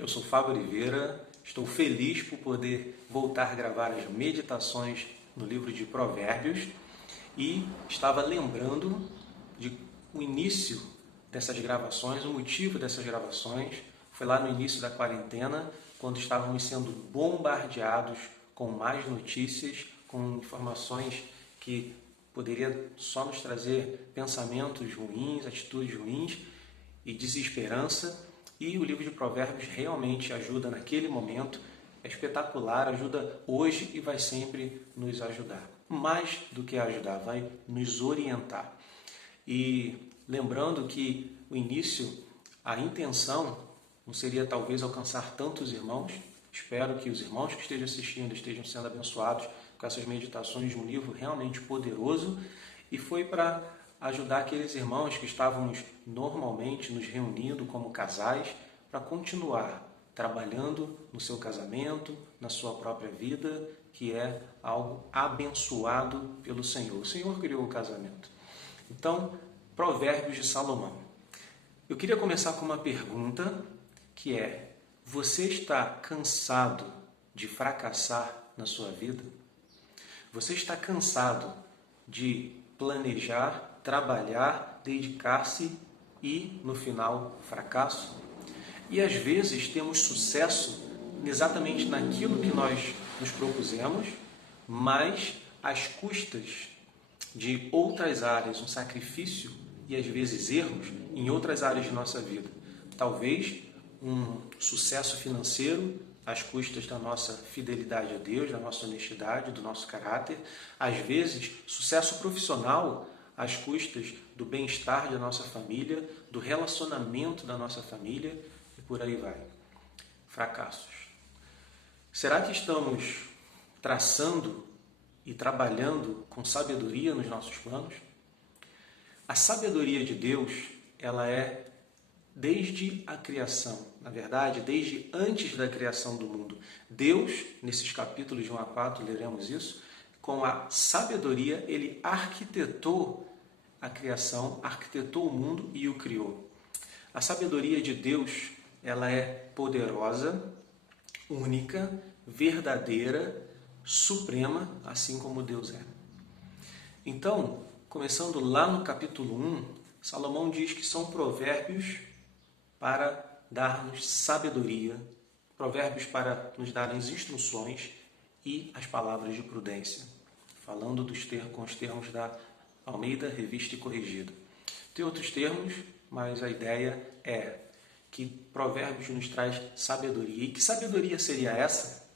Eu sou Fábio Oliveira, estou feliz por poder voltar a gravar as meditações no livro de Provérbios e estava lembrando de o início dessas gravações, o motivo dessas gravações foi lá no início da quarentena, quando estávamos sendo bombardeados com mais notícias, com informações que poderia só nos trazer pensamentos ruins, atitudes ruins e desesperança. E o livro de Provérbios realmente ajuda naquele momento, é espetacular, ajuda hoje e vai sempre nos ajudar. Mais do que ajudar, vai nos orientar. E lembrando que o início, a intenção não seria talvez alcançar tantos irmãos. Espero que os irmãos que estejam assistindo estejam sendo abençoados com essas meditações de um livro realmente poderoso. E foi para ajudar aqueles irmãos que estávamos normalmente nos reunindo como casais para continuar trabalhando no seu casamento, na sua própria vida, que é algo abençoado pelo Senhor. O Senhor criou o casamento. Então, Provérbios de Salomão. Eu queria começar com uma pergunta que é: você está cansado de fracassar na sua vida? Você está cansado de planejar, trabalhar, dedicar-se e, no final, fracasso? E às vezes temos sucesso exatamente naquilo que nós nos propusemos, mas às custas de outras áreas, um sacrifício e às vezes erros em outras áreas de nossa vida. Talvez um sucesso financeiro às custas da nossa fidelidade a Deus, da nossa honestidade, do nosso caráter. Às vezes, sucesso profissional às custas do bem-estar da nossa família, do relacionamento da nossa família e por aí vai. Fracassos. Será que estamos traçando e trabalhando com sabedoria nos nossos planos? A sabedoria de Deus, ela é desde a criação, na verdade, desde antes da criação do mundo. Deus, nesses capítulos de 1 a 4, leremos isso, com a sabedoria, ele arquitetou a criação, arquitetou o mundo e o criou. A sabedoria de Deus, ela é poderosa, única, verdadeira, suprema, assim como Deus é. Então, começando lá no capítulo 1, Salomão diz que são provérbios para dar-nos sabedoria, provérbios para nos dar as instruções e as palavras de prudência, falando com os termos da Almeida Revista e Corrigida. Tem outros termos, mas a ideia é que provérbios nos traz sabedoria. E que sabedoria seria essa?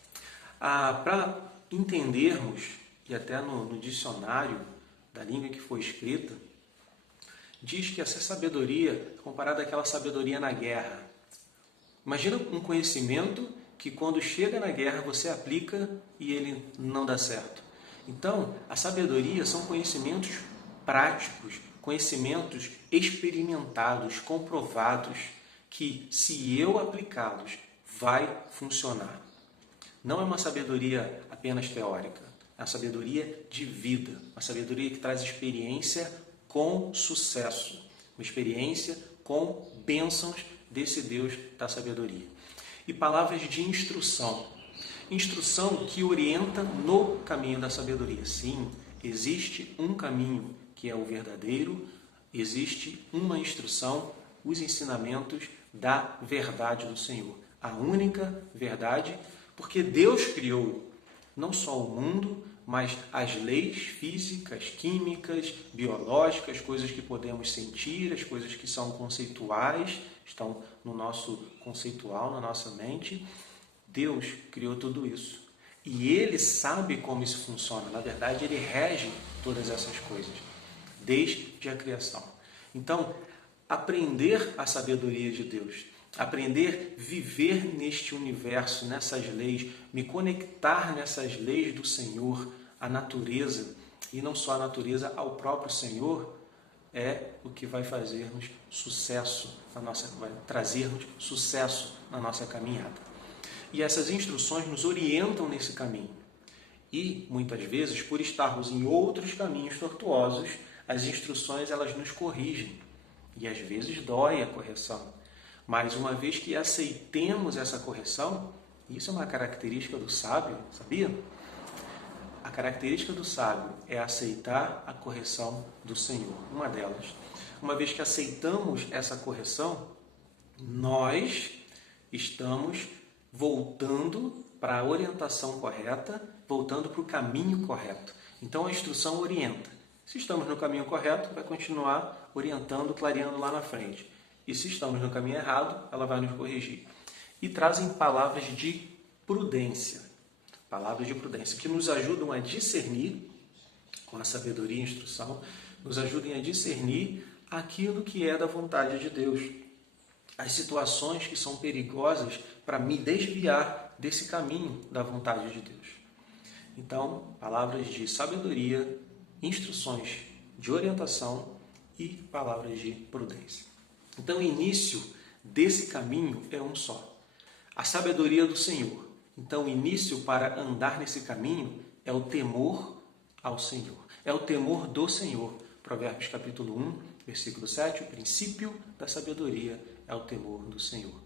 Para entendermos, e até no dicionário da língua que foi escrita, diz que essa sabedoria é comparada àquela sabedoria na guerra. Imagina um conhecimento que quando chega na guerra você aplica e ele não dá certo. Então, a sabedoria são conhecimentos práticos, conhecimentos experimentados, comprovados, que se eu aplicá-los, vai funcionar. Não é uma sabedoria apenas teórica, é uma sabedoria de vida, uma sabedoria que traz experiência com sucesso, uma experiência com bênçãos desse Deus da sabedoria. E palavras de instrução. Instrução que orienta no caminho da sabedoria. Sim, existe um caminho que é o verdadeiro, existe uma instrução, os ensinamentos da verdade do Senhor. A única verdade, porque Deus criou não só o mundo, mas as leis físicas, químicas, biológicas, coisas que podemos sentir, as coisas que são conceituais, estão no nosso conceitual, na nossa mente. Deus criou tudo isso. E Ele sabe como isso funciona. Na verdade, Ele rege todas essas coisas, desde a criação. Então, aprender a sabedoria de Deus, aprender a viver neste universo, nessas leis, me conectar nessas leis do Senhor, a natureza, e não só a natureza, ao próprio Senhor, é o que vai fazermos sucesso vai trazer-nos sucesso na nossa caminhada. E essas instruções nos orientam nesse caminho. E, muitas vezes, por estarmos em outros caminhos tortuosos, as instruções elas nos corrigem. E às vezes dói a correção. Mas uma vez que aceitemos essa correção, isso é uma característica do sábio, sabia? A característica do sábio é aceitar a correção do Senhor, uma delas. Uma vez que aceitamos essa correção, nós estamos voltando para a orientação correta, voltando para o caminho correto. Então a instrução orienta. Se estamos no caminho correto, vai continuar orientando, clareando lá na frente. E se estamos no caminho errado, ela vai nos corrigir. E trazem palavras de prudência. Palavras de prudência que nos ajudam a discernir, com a sabedoria e a instrução, nos ajudem a discernir aquilo que é da vontade de Deus. As situações que são perigosas para me desviar desse caminho da vontade de Deus. Então, palavras de sabedoria, instruções de orientação e palavras de prudência. Então, o início desse caminho é um só. A sabedoria do Senhor. Então, o início para andar nesse caminho é o temor ao Senhor. É o temor do Senhor. Provérbios capítulo 1, versículo 7, o princípio da sabedoria é o temor do Senhor.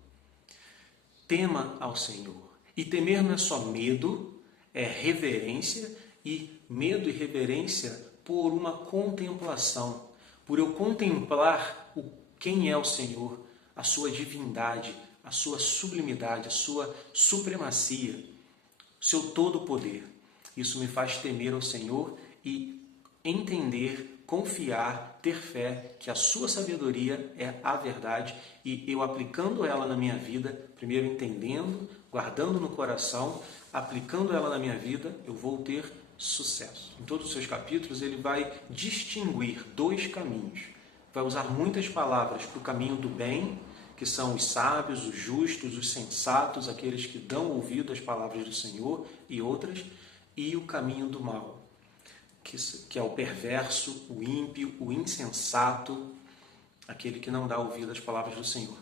Tema ao Senhor. E temer não é só medo, é reverência, e medo e reverência por uma contemplação. Por eu contemplar quem é o Senhor, a sua divindade, a sua sublimidade, a sua supremacia, o seu todo poder. Isso me faz temer ao Senhor e entender, confiar, ter fé que a sua sabedoria é a verdade e eu aplicando ela na minha vida, primeiro entendendo, guardando no coração, aplicando ela na minha vida, eu vou ter sucesso. Em todos os seus capítulos ele vai distinguir dois caminhos. Vai usar muitas palavras para o caminho do bem, que são os sábios, os justos, os sensatos, aqueles que dão ouvido às palavras do Senhor e outras, e o caminho do mal, que é o perverso, o ímpio, o insensato, aquele que não dá ouvido às palavras do Senhor.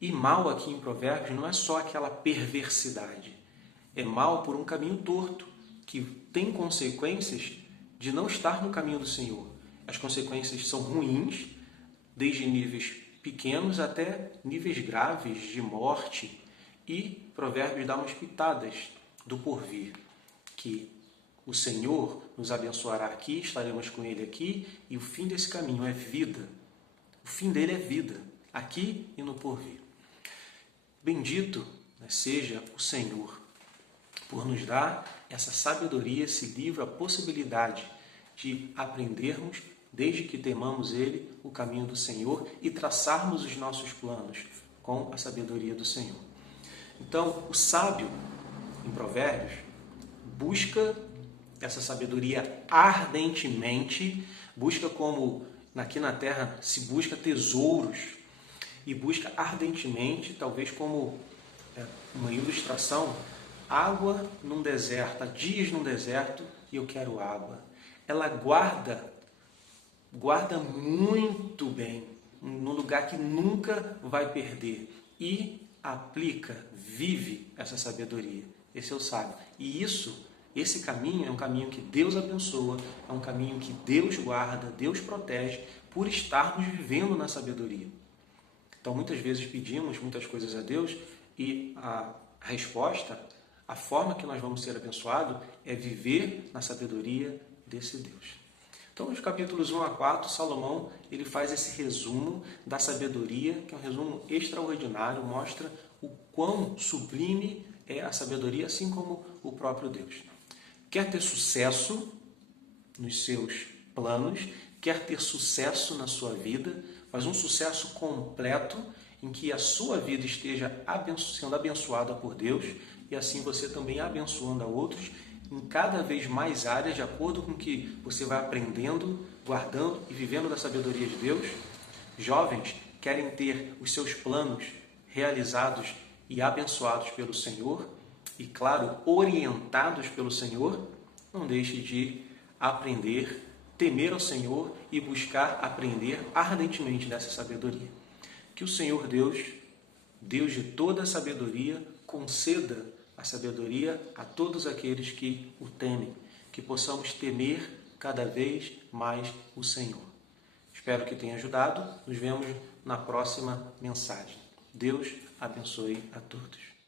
E mal aqui em Provérbios não é só aquela perversidade, é mal por um caminho torto, que tem consequências de não estar no caminho do Senhor. As consequências são ruins, desde níveis pequenos até níveis graves de morte, e Provérbios dá umas pitadas do porvir, que o Senhor nos abençoará aqui, estaremos com Ele aqui, e o fim desse caminho é vida. O fim dele é vida, aqui e no porvir. Bendito seja o Senhor por nos dar essa sabedoria, esse livro, a possibilidade de aprendermos, desde que temamos Ele, o caminho do Senhor e traçarmos os nossos planos com a sabedoria do Senhor. Então, o sábio, em Provérbios, busca essa sabedoria ardentemente, busca como aqui na terra se busca tesouros, e busca ardentemente, talvez como uma ilustração, água num deserto, há dias num deserto e eu quero água. Ela guarda muito bem, num lugar que nunca vai perder, e aplica, vive essa sabedoria. Esse é o sábio. E esse caminho é um caminho que Deus abençoa, é um caminho que Deus guarda, Deus protege, por estarmos vivendo na sabedoria. Então, muitas vezes pedimos muitas coisas a Deus e a resposta, a forma que nós vamos ser abençoados é viver na sabedoria desse Deus. Então, nos capítulos 1 a 4, Salomão ele faz esse resumo da sabedoria, que é um resumo extraordinário, mostra o quão sublime é a sabedoria, assim como o próprio Deus. Quer ter sucesso nos seus planos, quer ter sucesso na sua vida, mas um sucesso completo em que a sua vida esteja sendo abençoada por Deus e assim você também abençoando a outros em cada vez mais áreas, de acordo com o que você vai aprendendo, guardando e vivendo da sabedoria de Deus. Jovens querem ter os seus planos realizados e abençoados pelo Senhor e, claro, orientados pelo Senhor. Não deixe de aprender, temer ao Senhor e buscar aprender ardentemente dessa sabedoria. Que o Senhor Deus, Deus de toda a sabedoria, conceda a sabedoria a todos aqueles que o temem, que possamos temer cada vez mais o Senhor. Espero que tenha ajudado. Nos vemos na próxima mensagem. Deus abençoe a todos.